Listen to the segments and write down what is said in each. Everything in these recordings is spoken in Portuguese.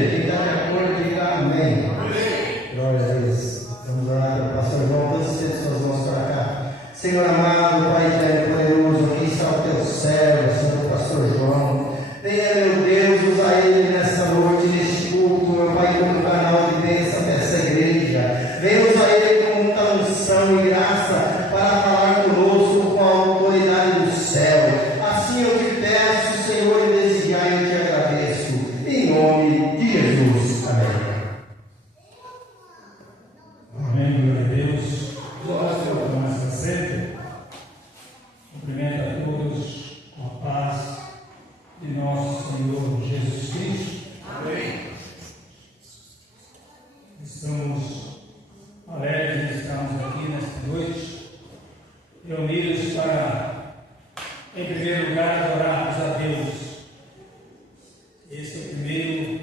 igreja? Quem está de acordo, diga amém. Glória a Deus. Vamos orar para o pastor João. Todos vocês suas mãos para cá. Senhor amado, Pai eterno, poderoso, aqui está o teu servo, Senhor pastor João. Venha, meu Deus, usar ele nessa noite, neste culto, meu Pai, como canal de bênção dessa igreja. Venha usar ele com muita unção e graça para falar conosco com a autoridade do céu. Assim eu te peço, Senhor, e desejar eu te agradeço. Em nome de Jesus. Amém. Amém, glória a Deus. Glória a Deus, está sempre. Cumprimento a todos com a paz de nosso Senhor Jesus Cristo. Amém. Estamos alegres de estarmos aqui nesta noite, reunidos para, em primeiro lugar, adorarmos a Deus. Esse é o primeiro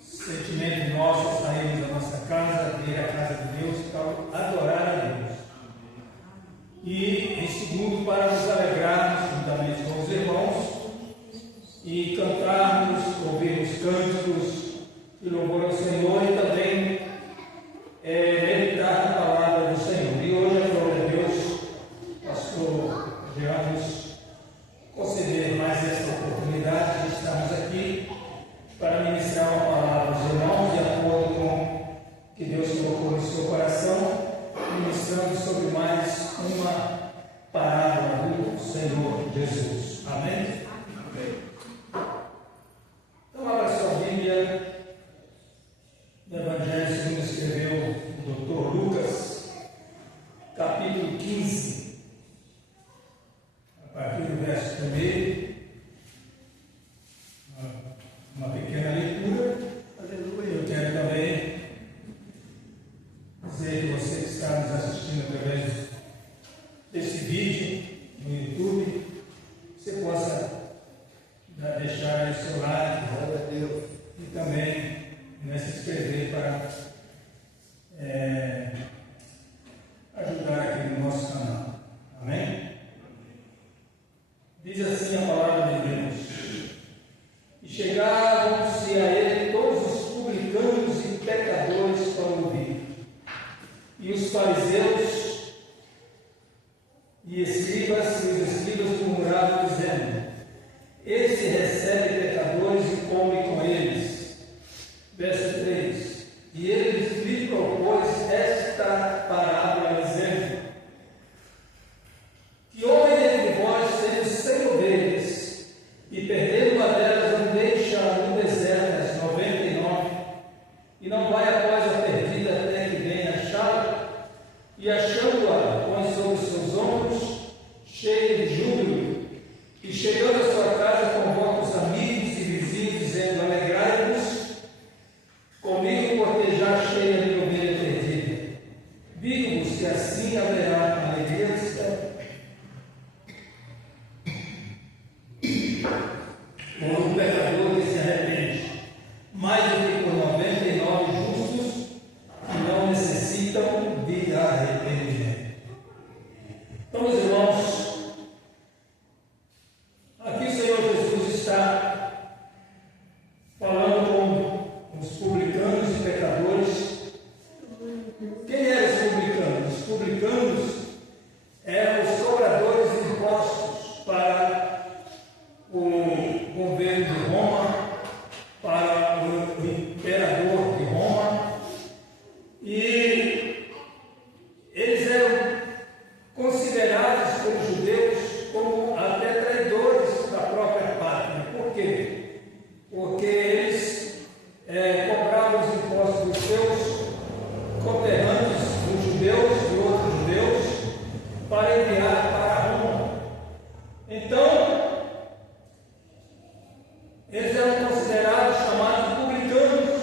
sentimento nosso ao sairmos da nossa casa, vir à casa de Deus, para adorar a Deus. E, em segundo, para nos alegrarmos juntamente com os irmãos e cantarmos, ouvirmos cânticos de louvor ao Senhor e também meditar na palavra do Senhor. E hoje, a glória a Deus, pastor Jean nos conceder mais esta oportunidade de estarmos aqui para ministrar uma palavra aos irmãos de acordo com o que Deus colocou no seu coração, ministrando sobre mais uma parábola do Senhor Jesus. Amém? Então, abra sua Bíblia no Evangelho segundo escreveu o Dr. Lucas, capítulo 15, a partir do verso 1. Uma pequena leitura. Aleluia. Eu quero também dizer que você que está nos assistindo através desse vídeo no YouTube, você possa deixar aí o seu like, glória a Deus, e também se inscrever para ajudar aqui no nosso canal. Amém? Diz assim a palavra de Deus: e chegavam-se a ele todos os publicanos e pecadores para ouvir, e os fariseus e os escribas murmuravam, dizendo: esse recebe pecadores e come com eles. Verso 3: e ele lhe propôs esta parábola, dizendo: que homem entre vós, sendo 100 ovelhas, e perdendo uma delas, não deixa no deserto as 99, e não vai após a perdida até que venha achá-la, e achando-a, põe sobre os seus ombros, cheio de júbilo, e chegando à sua casa, convoca os amigos e vizinhos, dizendo: alegrai-vos comigo, porque já achei a minha ovelha perdida. Digo-vos que assim haverá alegria do céu por um pecador que se arrepende, mais do que por 99 justos que não necessitam de arrependimento. Então, meus irmãos, aqui o Senhor Jesus está falando com os publicanos e pecadores. Quem eram os publicanos? Os publicanos eram os cobradores de impostos para o governo de Roma, para o imperador de Roma, e eles eram considerados pelos judeus como até traidores da própria pátria. Por quê? Porque eles cobravam os impostos dos seus conterrâneos, dos judeus e outros judeus, para enviar para Roma. Então, eles eram considerados, chamados publicanos,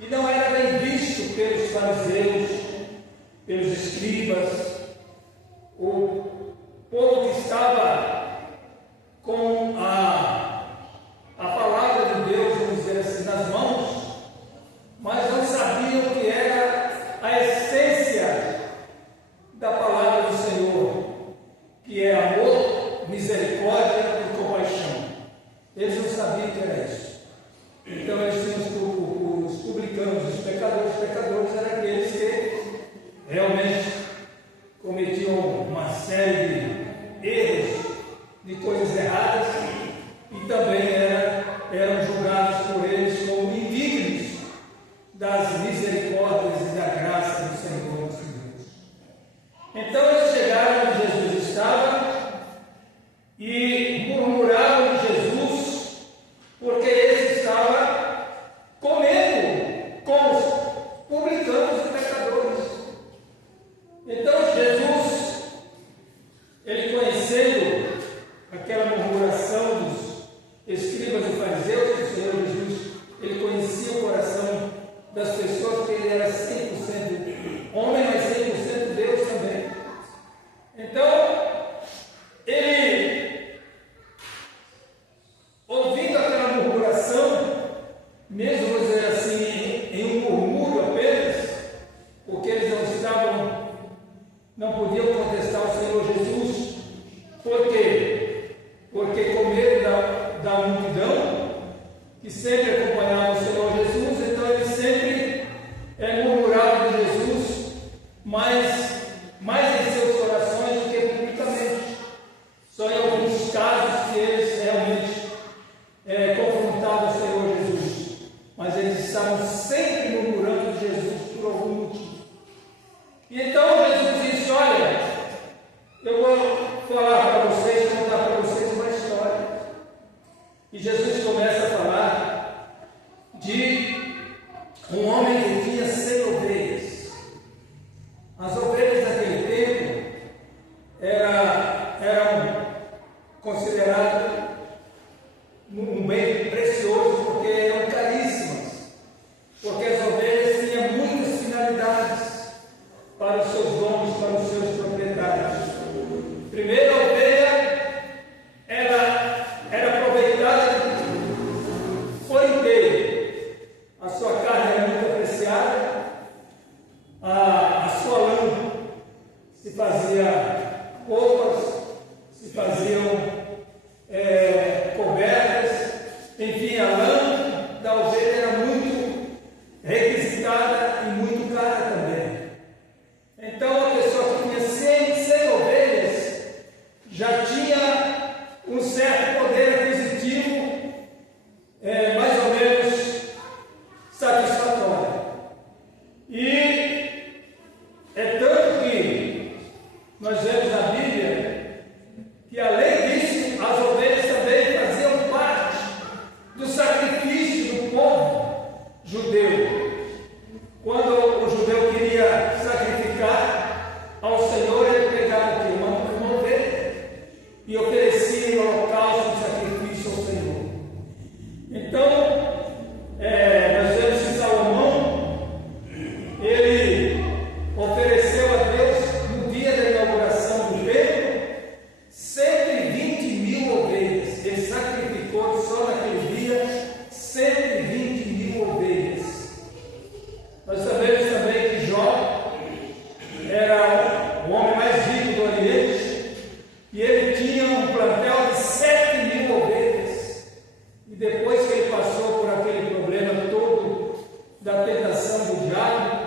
e não era bem visto pelos fariseus, pelos escribas, o povo que estava com a palavra de Deus sempre acompanhava o Senhor Jesus, então ele sempre murmurava de Jesus, mais em seus corações do que publicamente. Só em alguns casos que eles realmente confrontavam o Senhor Jesus, mas eles estavam sempre murmurando de Jesus por algum motivo. E então Jesus disse: olha, eu vou falar para vocês, contar para vocês uma história. E Jesus começa a falar de um homem que tinha 100 ovelhas. As ovelhas daquele tempo eram consideradas um bem precioso, porque eram caríssimas, porque as ovelhas tinham muitas finalidades para os seus donos, para os seus proprietários. Primeiro, a ovelha era aproveitada por inteiro. A sua carne era muito apreciada, a sua lã se fazia roupas, se faziam cobertas, enfim, a lã da ovelha era muito requisitada e muito cara também. Então, a pessoa que tinha 100 ovelhas já tinha um certo poder aquisitivo, mais ou menos satisfatório. E é tanto que nós vemos na Bíblia que, além disso, as ovelhas também faziam parte do sacrifício do povo judeu. Quando o judeu queria sacrificar ao Senhor, ele pegava o quê? Uma ovelha e oferecia em holocausto de sacrifício ao Senhor. Então, nós vemos que Salomão, ele ofereceu a Deus, no dia da inauguração do templo, 120.000 ovelhas. Ele sacrificou só naquele dia 120.000 ovelhas. Nós sabemos também que Jó era o homem mais rico do Oriente e ele tinha um plantel de 7.000 ovelhas. E depois que ele passou por aquele problema todo da tentação do diabo,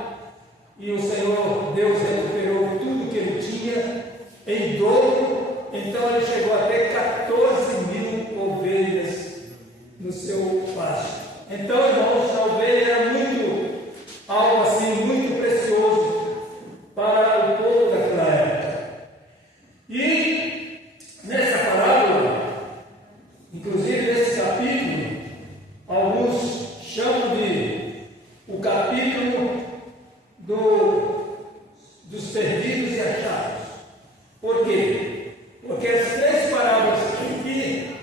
e o Senhor Deus recuperou tudo que ele tinha em dobro, então ele chegou a ter 14.000 ovelhas no seu pasto. Então, irmãos, a ovelha era algo assim muito precioso para o povo daquela época. E nessa parábola, inclusive nesse capítulo, alguns chamam de o capítulo dos perdidos e achados. Por quê? Porque as 3 parábolas aqui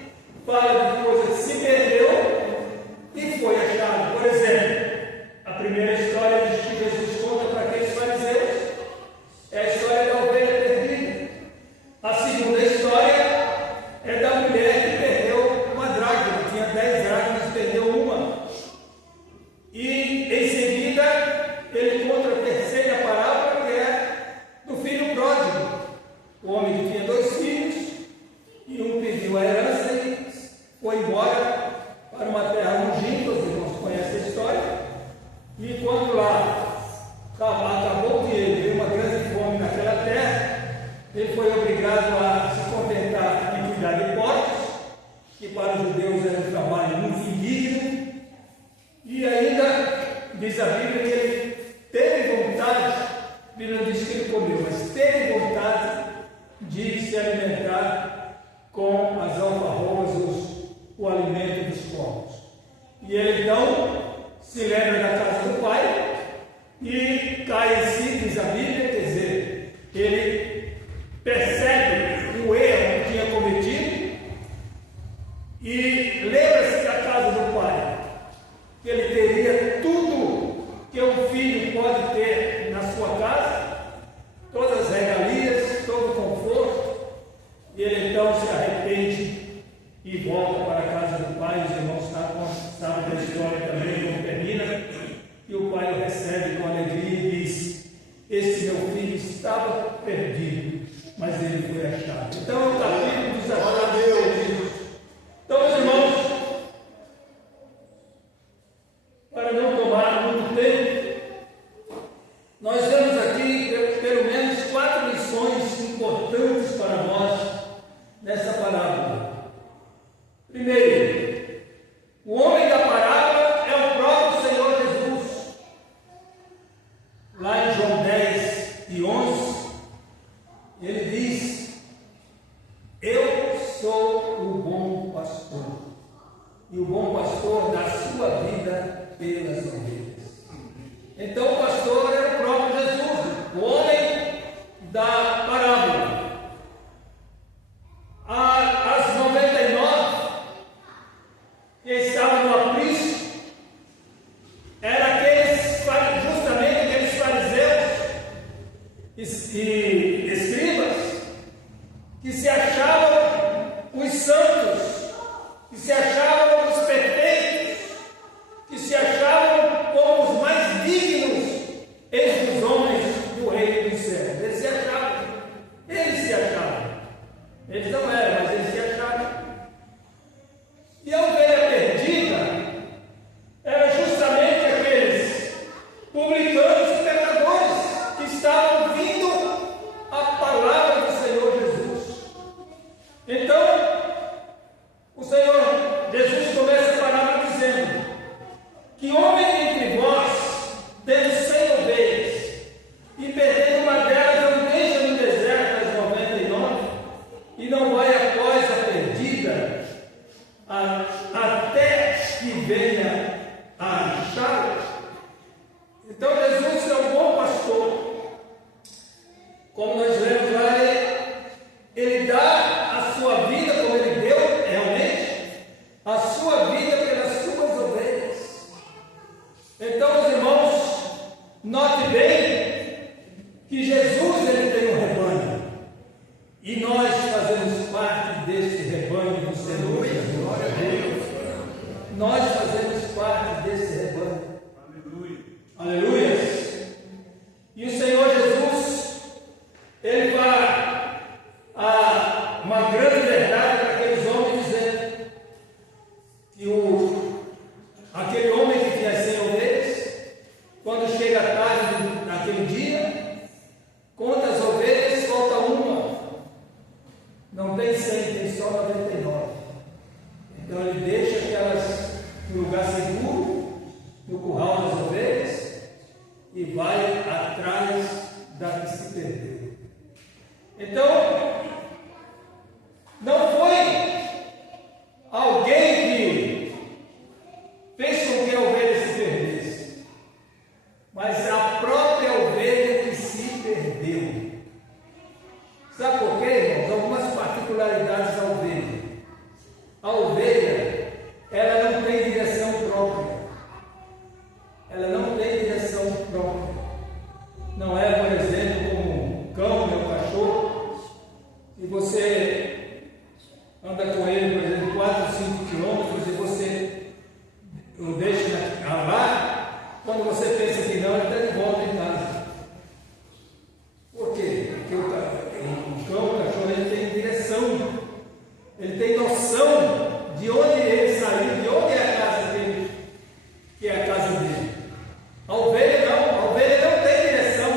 falam de coisa que se perdeu e foi achado. Por exemplo, a primeira história que Jesus conta para aqueles fariseus é a história da ovelha perdida. A segunda história é da mulher que perdeu uma dracma, tinha 10 dracmas e perdeu uma. E em seguida ele conta a terceira parábola, que é do filho pródigo. O homem que tinha 2 filhos e um pediu a herança e foi embora para uma terra longínqua. Os irmãos conhecem a história. E quando lá acabou o dinheiro, veio uma grande fome naquela terra, ele foi obrigado a se contentar em cuidar de porcos, que para os judeus era um trabalho muito indigno. E ainda diz a Bíblia que ele teve vontade, a Bíblia não diz que ele comeu, mas teve vontade de se alimentar com as alfarrobas, o alimento dos porcos. E ele então se lembra da casa do pai e cai em si, diz a Bíblia, quer dizer, ele percebe o erro que tinha cometido e lembra-se da casa do pai, que ele teria tudo que um filho pode ter na sua casa, todas as regalias, todo o conforto, e ele então se arrepende e volta para a casa do pai. Os irmãos sabem da história também, como termina, e o pai o recebe com alegria e diz: esse meu filho estava perdido para não tomar muito tempo, nós vemos aqui pelo menos 4 lições importantes para nós nessa parábola. Primeiro, o homem da parábola é o próprio Senhor Jesus. Lá em João 10:11, ele diz: eu sou o bom pastor, e o bom pastor dá sua vida pelas ovelhas. Então o pastor é o próprio Jesus, o homem da parábola. As 99 que estavam no aprisco eram justamente aqueles fariseus e escribas que se achavam os santos, que se achavam os perfeitos, que se achavam como os mais dignos entre os homens do reino dos céus. Eles se achavam. Eles não eram, mas eles se achavam. E a ovelha perdida era justamente aqueles publicanos e pecadores que estavam ouvindo a palavra do Senhor Jesus. Então, o Senhor Jesus começa a parábola dizendo: que homem entre vós, tendo 100 ovelhas, e perdendo uma delas, não deixa no deserto as 99, e não vai após a perdida, até que venha a achá-la. Então Jesus é um bom pastor. Como nós lemos lá, ele dá a sua vida, como ele deu realmente, a sua vida pelas suas ovelhas. Então, os irmãos, note bem que Jesus ele tem um rebanho, e nós fazemos parte desse rebanho do Senhor Jesus. Nós fazemos parte desse rebanho. Aleluia. E o Senhor Jesus, ele fala uma grande verdade para aqueles homens, dizendo que aquele homem que tinha 100 ovelhas, quando chega a tarde naquele dia, conta as ovelhas, falta uma. Não tem 100, tem só 99. Então ele deixa aquelas no lugar seguro, no curral das ovelhas, e vai atrás da que se perdeu. Então, não foi alguém que fez com que a ovelha se perdesse, mas a própria ovelha que se perdeu. Sabe por quê, irmãos? Algumas particularidades da ovelha. A ovelha, ela não tem direção própria. Ela não tem direção própria. Não é, por exemplo, como um cão, meu cachorro, e você anda com ele, por exemplo, 4, 5 quilômetros, e você o deixa lá, quando você pensa que não, ele está de volta em casa. Por quê? Porque o cão, o cachorro, ele tem direção, ele tem noção de onde ele saiu, de onde é a casa dele, que é a casa dele. A ovelha não tem direção.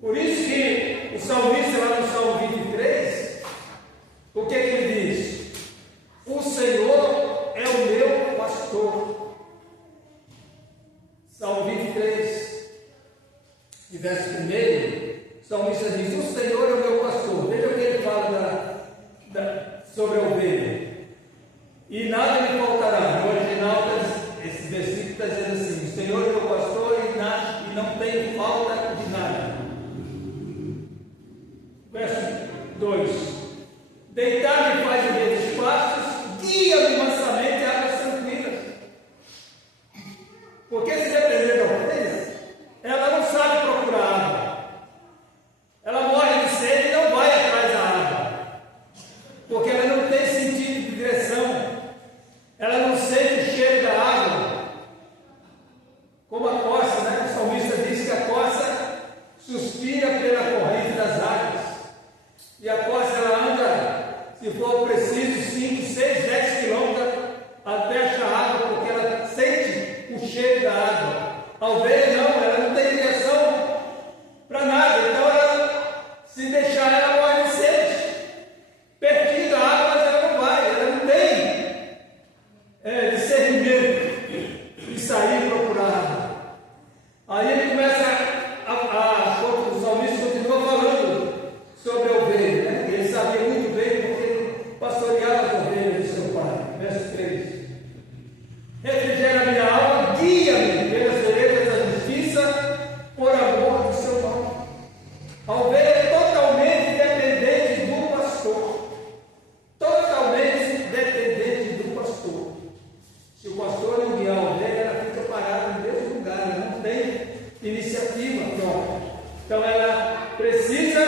Por isso que o salmista, lá no Salmo 23, o que ele diz? O Senhor é o meu pastor. Salmo 23, e verso 1, o salmista diz: o Senhor é o meu pastor. Veja o que ele fala sobre a ovelha: e nada me faltará. No original, esse versículo está dizendo assim: o Senhor é o meu pastor e não tenho falta de nada. Verso 2: deitar-me faz em verdes pastos, guia-me mansamente a águas tranquilas. Porque se depender da ovelha, ela não sabe procurar água. Ela morre de sede e não vai atrás da água, porque ela não tem sentido de direção. Ela não sente o cheiro da água. Como a corça, né? O salmista diz que a corça, se discernimento e sair procurado. Aí ele começa o salmista continua falando sobre a ovelha, né? Ele sabia muito bem porque ele pastoreava as ovelhas de seu pai. Verso 3. Refrigera minha alma, guia-me pelas veredas da justiça, por amor do seu nome. A ovelha é totalmente dependente do pastor. Totalmente dependente do pastor. Se o pastor não guiar a ovelha, ela fica parada no mesmo lugar, ela não tem iniciativa própria. Então ela precisa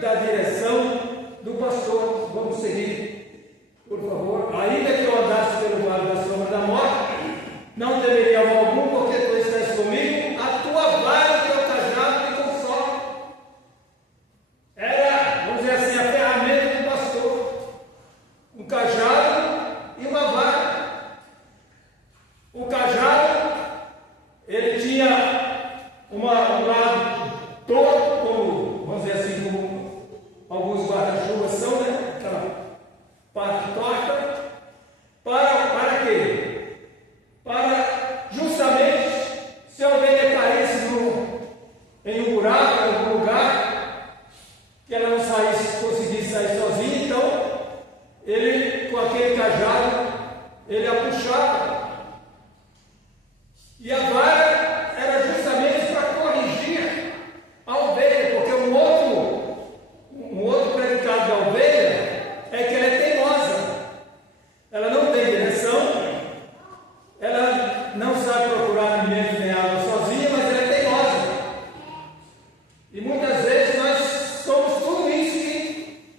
da direção do pastor. Vamos seguir, por favor. Ainda que eu andasse pelo vale da sombra da morte, não temeria mal algum, porque tu estás comigo, a tua vara e o teu cajado me consolam. Era, vamos dizer assim, a ferramenta do pastor. Um cajado e uma vara. O cajado, ele tinha um lado todo, como, vamos dizer assim, como alguns guarda-chuvas são, né? Aquela parte torta. Para quê? Para justamente, se a ovelha caísse em um buraco, em algum lugar, que ela não conseguisse sair sozinha, então, ele, com aquele cajado, ele a puxava. E a vara era justamente para corrigir a ovelha, porque um outro predicado da ovelha é que ela é teimosa. Ela não tem direção, ela não sabe procurar alimento nem água sozinha, mas ela é teimosa. E muitas vezes nós somos tudo isso que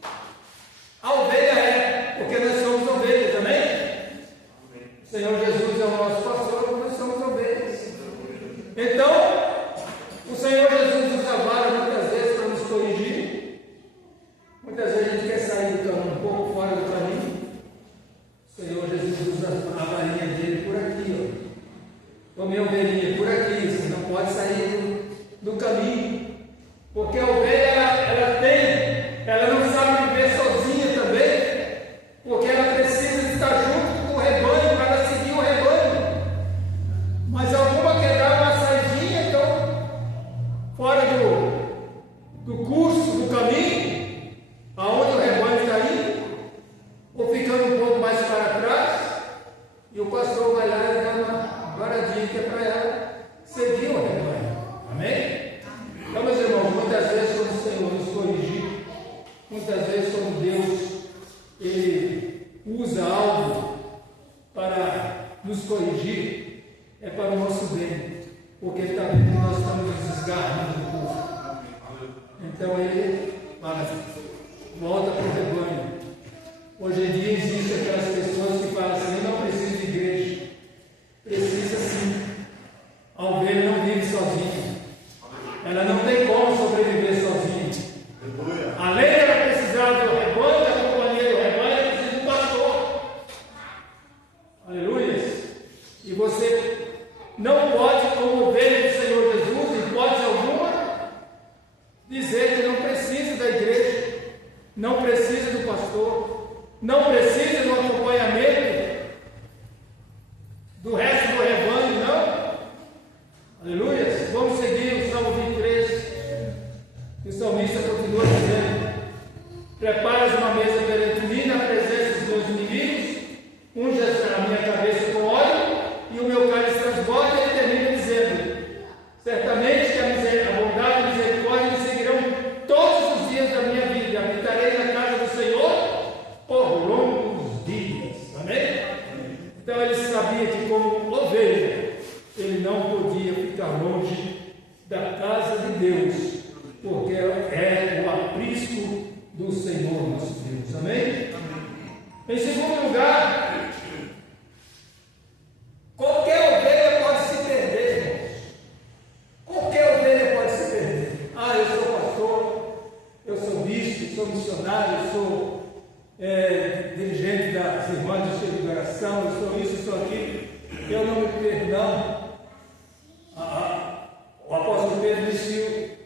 a ovelha é, porque nós somos ovelhas, amém? O Senhor Jesus é o nosso pastor, nós somos ovelhas. Então, o Senhor Jesus usa a vara muitas vezes para nos corrigir. Muitas vezes a gente quer sair do caminho, um pouco fora do caminho. O Senhor Jesus usa a varinha dele por aqui, ó. Ô minha ovelhinha, por aqui, você não pode sair do caminho. Porque a ovelha, ela não sabe viver sozinha também, porque ela precisa de estar junto com o rebanho, para ela seguir o rebanho. Mas alguma quer dar uma saidinha, então, fora do curso, do caminho, aonde o rebanho está indo, ou ficando um pouco mais para trás, e o pastor vai lá e dá uma varadinha que é para ela seguir o rebanho. Amém? Então, meus irmãos, muitas vezes quando o Senhor nos corrigir, muitas vezes quando Deus Ele usa algo para nos corrigir, é para o nosso bem, porque Ele está vendo que nós estamos nos desgarrando do povo. Então Ele volta para o rebanho. Hoje em dia existem aquelas pessoas que falam assim: eu não preciso de igreja. Precisa sim. A ovelha não vive sozinha. Ela não tem como sobreviver sozinha. Além de ela precisar do rebanho, da companhia do rebanho, ela precisa do pastor. Aleluia. E você não pode, como ovelha do Senhor Jesus, em hipótese alguma, dizer que não precisa da igreja, não precisa do pastor, não precisa do acompanhamento do resto do rebanho, não. Aleluia. Vamos seguir o Salmo 23. O salmista continua dizendo: preparas uma mesa perante mim na presença dos meus inimigos, unges a minha cabeça com óleo e o meu cálice transborda. E ele termina dizendo: certamente que a bondade e a misericórdia me seguirão todos os dias da minha vida, habitarei na casa do Senhor por longos dias. Amém? Então ele sabia que, como ovelha, ele não podia ficar longe da casa de Deus, porque é o aprisco do Senhor nosso Deus. Amém? Em segundo lugar, qualquer ovelha pode se perder, irmãos. Qualquer ovelha pode se perder. Ah, eu sou pastor, eu sou bispo, sou missionário, eu sou dirigente das irmãs do Cheio de Oração, eu sou isso, eu sou aquilo. Eu não me perdo, não. O apóstolo Pedro disse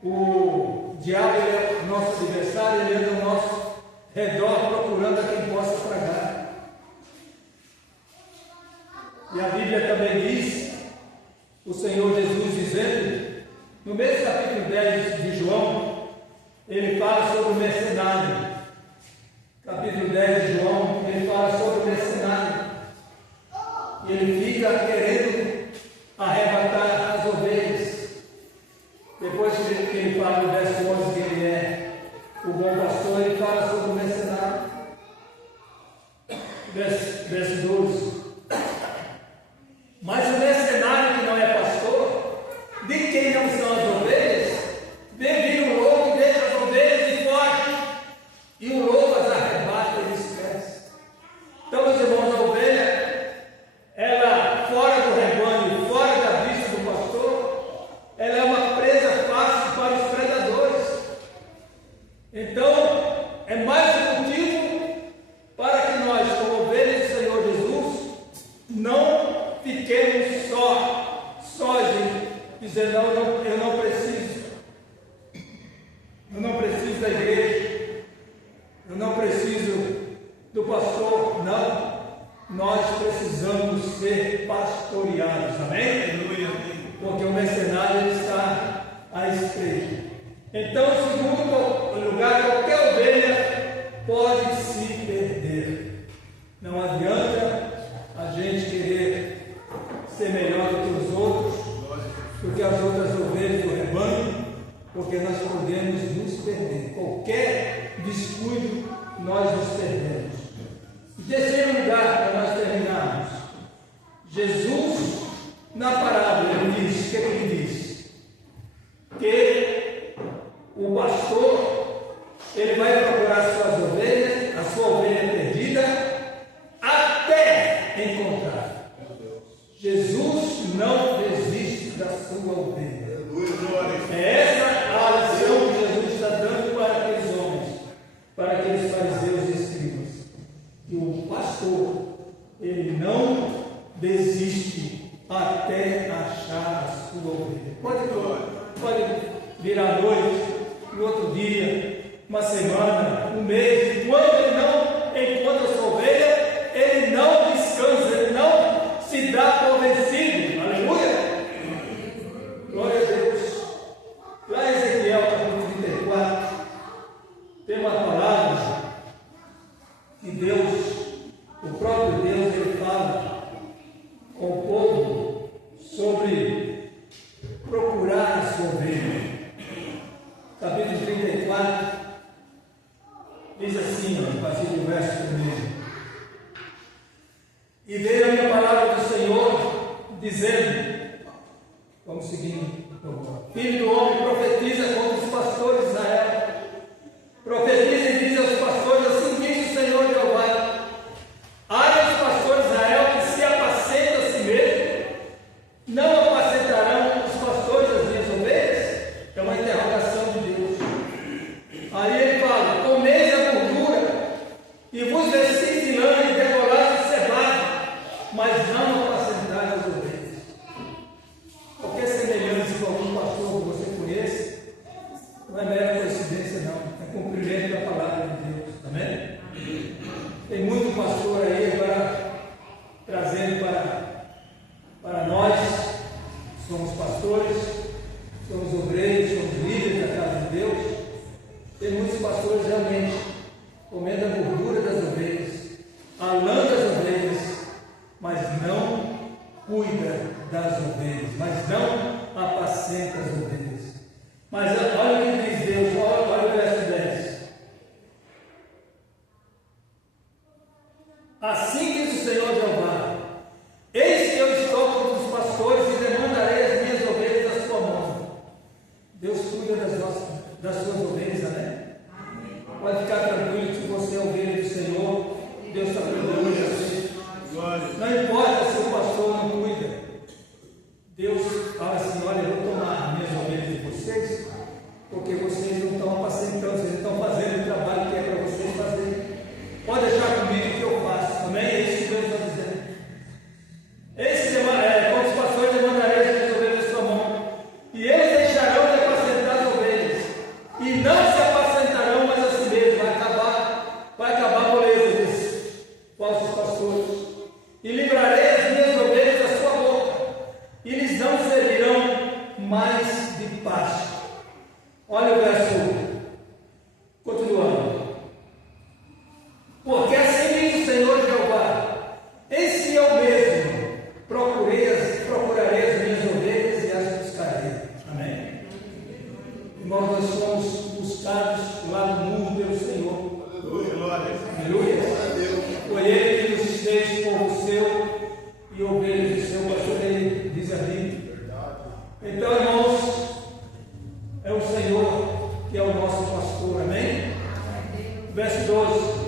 que o diabo é o nosso adversário, ele anda ao nosso redor procurando a quem possa tragar. E a Bíblia também diz, o Senhor Jesus dizendo, no mesmo capítulo 10 de João, ele fala sobre o mercenário. Capítulo 10 de João, ele fala sobre o mercenário. E ele fica querendo arrebatar as ovelhas. Depois que ele fala no verso 11 que ele é o bom pastor, ele fala sobre o mercenário. Verso 12. Mas o mercenário que não é pastor, de quem não são as ovelhas, vê vir o lobo e deixa as ovelhas e foge. E o lobo as arrebata e dispersa. Então, meus irmãos, a ovelha, ela fora do rebanho, fora da vista do pastor, ela é uma presa fácil para os predadores. Então, é mais um motivo para que nós, como ovelhas do Senhor Jesus, não fiquemos sós em dizer, não, eu não preciso da igreja, eu não preciso do pastor. Não, nós precisamos ser pastoreados, amém? Porque o mercenário está à espreita. Então, em segundo lugar, qualquer ovelha pode se perder. Não adianta a gente querer ser melhor do que os outros, do que as outras ovelhas do rebanho, porque nós podemos nos perder. Qualquer descuido, nós nos perdemos. Em terceiro lugar, para nós terminarmos, Jesus, na parábola, ele diz, o que ele diz? Que o pastor, ele vai procurar suas ovelhas, a sua ovelha perdida, até encontrar. Jesus não desiste da sua ovelha. É essa a lição que Jesus está dando para aqueles homens, para aqueles fariseus e escribas. Que o pastor, ele não desiste até achar a sua ovelha. Pode virar noite, no outro dia, uma semana, um mês, e quando ele não encontra a sua ovelha, ele não descansa, ele não se dá por vencido. Aleluia! Glória a Deus. Lá em Ezequiel capítulo 34, tem uma palavra que Deus, o próprio Deus, ele fala com o povo sobre procurar a sua ovelha. Capítulo 34 diz assim, a partir do verso 1: E veio a minha palavra do Senhor, dizendo, vamos seguindo, filho do homem, profetiza contra os pastores de Israel. Profetiza e diz aos pastores, assim diz o Senhor Jeová: ai aos pastores de Israel que se apacentam a si mesmos, não apacentarão os pastores das minhas ovelhas? É uma interrogação de Deus. Aí ele fala: comeis a gordura e vos vestis de lã e degolais de cevada, mas não apacentai as ovelhas. Qualquer semelhança com algum pastor que você conhece não é mera coincidência, não. É cumprimento da palavra de Deus. Amém? Tem muito pastor aí agora trazendo para nós, somos pastores, somos obreiros, somos líderes da casa de Deus. Tem muitos pastores realmente comendo a gordura das ovelhas, a lã das ovelhas, mas não cuida das ovelhas, mas não apacenta as ovelhas. Mas olha o que diz Deus, olha o verso 10. Assim diz o Senhor Jeová: eis que eu estou contra os pastores e demandarei as minhas ovelhas da sua mão. Deus cuida das suas ovelhas, amém? Pode ficar tranquilo, se você é ovelha do Senhor, Deus está cuidando de você. Não importa se o pastor não cuida. Deus fala assim: olha, eu vou tomar minhas ovelhas de vocês, porque vocês não estão apacentando ovelhas do seu pastoreio, diz a Bíblia. Então, irmãos, é o Senhor que é o nosso pastor, amém? Verso 12: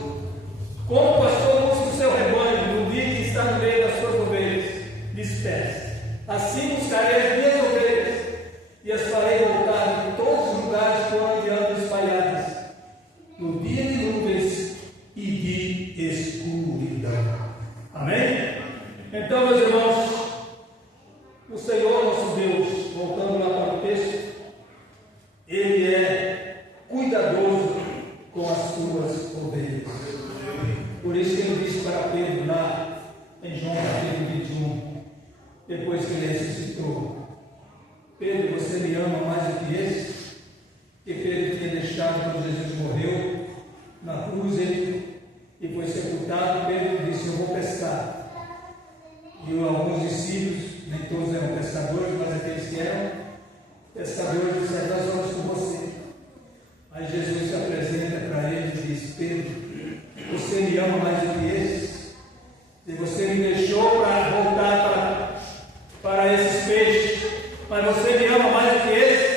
como o pastor busca o seu rebanho no dia que está no meio das suas ovelhas, dispersa, assim buscarei as minhas ovelhas e as farei voltar de todos os lugares por onde andam espalhadas, no dia de nuvens e de escuridão. Amém? Então, meus irmãos, o Senhor nosso Deus, voltando lá para o texto, Ele é cuidadoso com as suas ovelhas. Por isso que Ele disse para Pedro lá em João capítulo 21, depois que Ele ressuscitou: Pedro, você me ama mais do que esse? Que Pedro tinha deixado quando Jesus morreu na cruz, ele e foi sepultado. Pedro disse: eu vou pescar. E alguns discípulos, nem todos eram pescadores, mas aqueles que eram pescadores disseram: nós vamos com você. Aí Jesus se apresenta para eles e diz: Pedro, você me ama mais do que esses? E você me deixou para voltar para esses peixes, mas você me ama mais do que esses?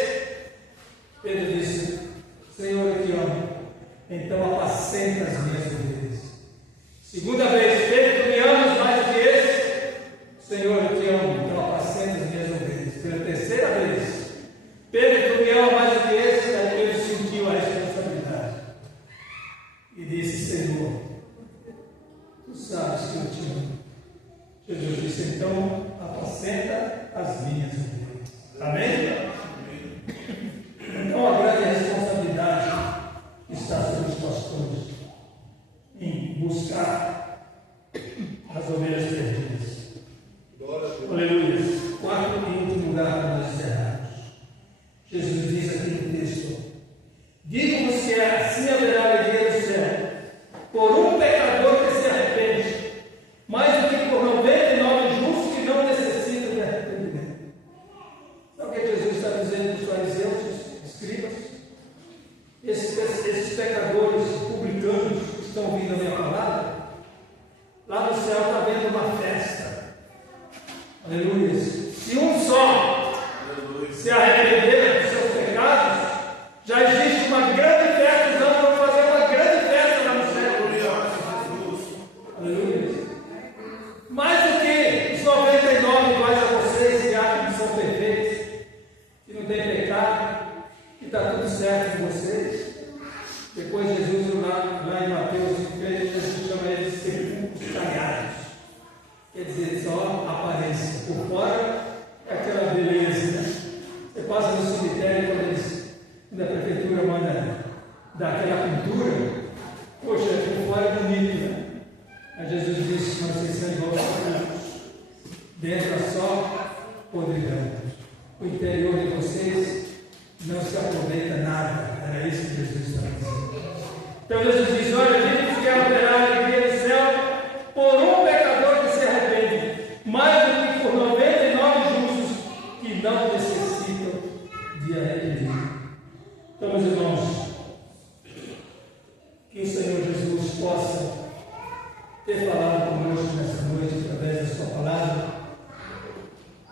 Pedro disse: Senhor, eu te amo, então apacenta as minhas ovelhas. Segunda vez: Pedro, tu me amas mais do que esses? Senhor, eu te amo, então apacenta as minhas ovelhas. Pela terceira vez: Pedro, tu me amas mais do que esses? Aí Pedro sentiu a responsabilidade e disse: Senhor, tu sabes que eu te amo. Jesus disse: então apacenta as minhas ovelhas. Amém? Então a grande responsabilidade está sobre os pastores em buscar as ovelhas perdidas. Aleluia. Quarto e último lugar para nós encerrarmos. Jesus diz aqui no texto: digo-vos que assim haverá alegria no céu por um pecador que se arrepende, mais do que por 99 justos que não necessitam de arrependimento. Sabe o que Jesus está dizendo para os fariseus, os escribas? Esses pecadores publicanos que estão ouvindo a minha palavra, lá no céu está havendo uma festa. Aleluia. Se um só se arrepender dos seus pecados, já existe uma grande festa. Nós vamos fazer uma grande festa lá no céu. Aleluia. Mais do que os 99 iguais a vocês, que acham que são perfeitos, que não tem pecado, que está tudo certo com vocês. Depois Jesus, lá em Mateus 23, Jesus chama eles de sepulcros caiados. Quer dizer, só aparência. Por fora é aquela beleza, né? Você passa no cemitério quando a prefeitura manda dar aquela pintura, poxa, por fora é bonito, né? Aí Jesus disse: mas vocês são igual sepulcros, dentro é só podridão. O interior de vocês não se aproveita nada. Era isso que Jesus estava dizendo. Então Jesus diz: olha, digo que haverá alegria no céu por um pecador que se arrepende, mais do que por 99 justos que não necessitam de arrependimento. Então, meus irmãos, que o Senhor Jesus possa ter falado conosco nessa noite através da sua palavra,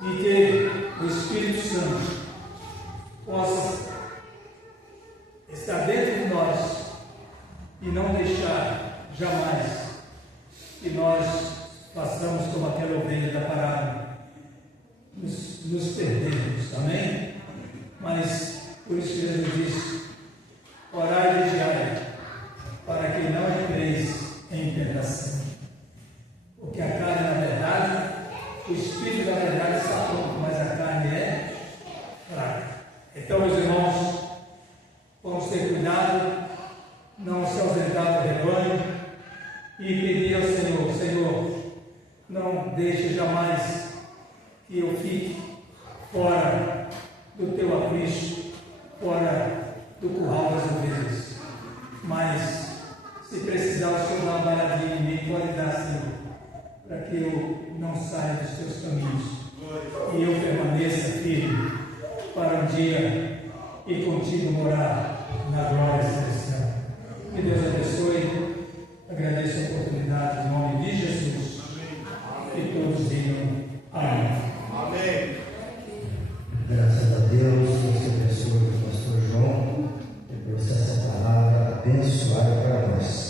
e que o Espírito Santo possa estar dentro de nós e não deixar jamais que nós façamos como aquela ovelha da parábola, nos perdermos, amém? Mas por isso que Jesus diz: orai e vigiai, para que não entreis em tentação. Porque a carne, na verdade, o Espírito, na verdade, está pronto, mas a carne é fraca. Então, meus irmãos, vamos ter cuidado, não se ausentar do rebanho, e pedir ao Senhor: Senhor, não deixe jamais que eu fique fora do teu aprisco, fora do curral das ovelhas. Mas, se precisar o Senhor dar uma baladinha em mim, pode dar, Senhor, para que eu não saia dos teus caminhos e eu permaneça firme para um dia e contigo morar na glória celestial. Que Deus abençoe. Agradeço a oportunidade em nome de Jesus. E todos digam abençoada para nós.